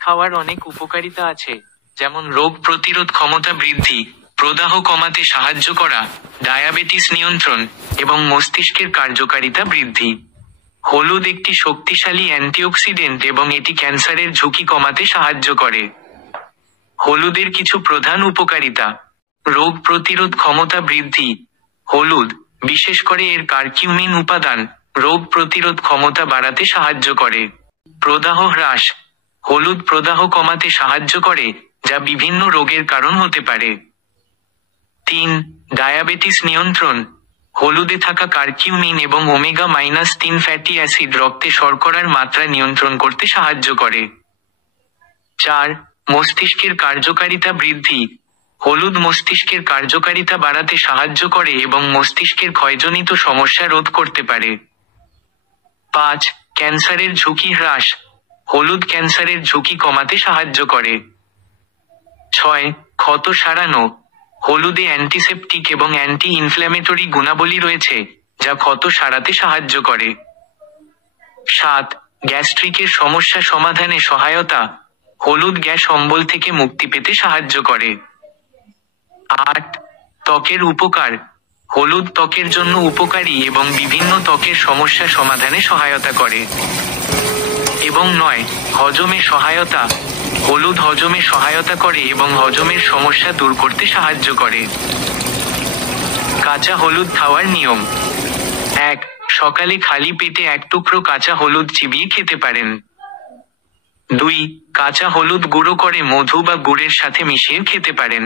খাওয়ার অনেক উপকারিতা আছে, যেমন রোগ প্রতিরোধ ক্ষমতা বৃদ্ধি, প্রদাহ কমাতে সাহায্য করা, ডায়াবেটিস নিয়ন্ত্রণ এবং মস্তিষ্কের কার্যকারিতা বৃদ্ধি। হলুদ একটি শক্তিশালী অ্যান্টিঅক্সিডেন্ট এবং এটি ক্যান্সারের ঝুঁকি কমাতে সাহায্য করে। হলুদের কিছু প্রধান উপকারিতা: রোগ প্রতিরোধ ক্ষমতা বৃদ্ধি। হলুদ, বিশেষ করে এর কারকিউমিন উপাদান, রোগ প্রতিরোধ ক্ষমতা বাড়াতে সাহায্য করে। প্রদাহ হ্রাস। হলুদ প্রদাহ কমাতে সাহায্য করে, যা বিভিন্ন রোগের কারণ হতে পারে। 3. ডায়াবেটিস নিয়ন্ত্রণ। হলুদে থাকা কারকিউমিন এবং ওমেগা-3 ফ্যাটি অ্যাসিড রক্তে শর্করার মাত্রা নিয়ন্ত্রণ করতে সাহায্য করে। 4. মস্তিষ্কের কার্যকারিতা বৃদ্ধি। হলুদ মস্তিষ্কের কার্যকারিতা বাড়াতে সাহায্য করে এবং মস্তিষ্কের ক্ষয়জনিত সমস্যা রোধ করতে পারে। 5. ক্যান্সারের ঝুঁকি হ্রাস। হলুদ ক্যান্সারের ঝুঁকি কমাতে সাহায্য করে। 6. ক্ষত সারানো। হলুদে অ্যান্টিসেপটিক এবং অ্যান্টি-ইনফ্ল্যামেটরি গুণাবলী রয়েছে, যা ক্ষত সারাতে সাহায্য করে। 7. গ্যাস্ট্রিকের সমস্যা সমাধানে সহায়তা। হলুদ গ্যাস অম্বল থেকে মুক্তি পেতে সাহায্য করে। 8. ত্বকের উপকার। হলুদ ত্বকের জন্য উপকারী এবং বিভিন্ন ত্বকের সমস্যা সমাধানে সহায়তা করে। এবং 9. হজমে সহায়তা। হলুদ হজমে সহায়তা করে এবং হজমের সমস্যা দূর করতে সাহায্য করে। কাঁচা হলুদ খাওয়ার নিয়ম: 1. সকালে খালি পেটে 1 টুকরো কাঁচা হলুদ চিবিয়ে খেতে পারেন। 2. কাঁচা হলুদ গুঁড়ো করে মধু বা গুড়ের সাথে মিশিয়ে খেতে পারেন।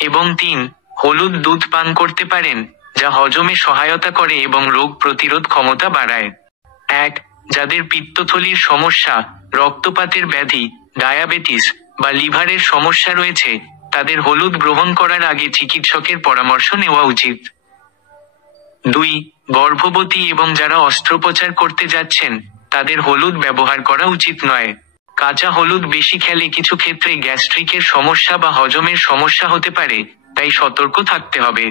এবং 3. হলুদ দুধ পান করতে পারেন, যা হজমে সহায়তা করে এবং রোগ প্রতিরোধ ক্ষমতা বাড়ায়। 1. যাদের পিত্তথলির সমস্যা, রক্তপাতের ব্যাধি, ডায়াবেটিস বা লিভারের সমস্যা রয়েছে, তাদের হলুদ গ্রহণ করার আগে চিকিৎসকের পরামর্শ নেওয়া উচিত। 2. গর্ভবতী এবং যারা অস্ত্রোপচার করতে যাচ্ছেন, তাদের হলুদ ব্যবহার করা উচিত নয়। কাঁচা হলুদ বেশি খেলে কিছু ক্ষেত্রে গ্যাস্ট্রিকের সমস্যা বা হজমের সমস্যা হতে পারে, তাই সতর্ক থাকতে হবে।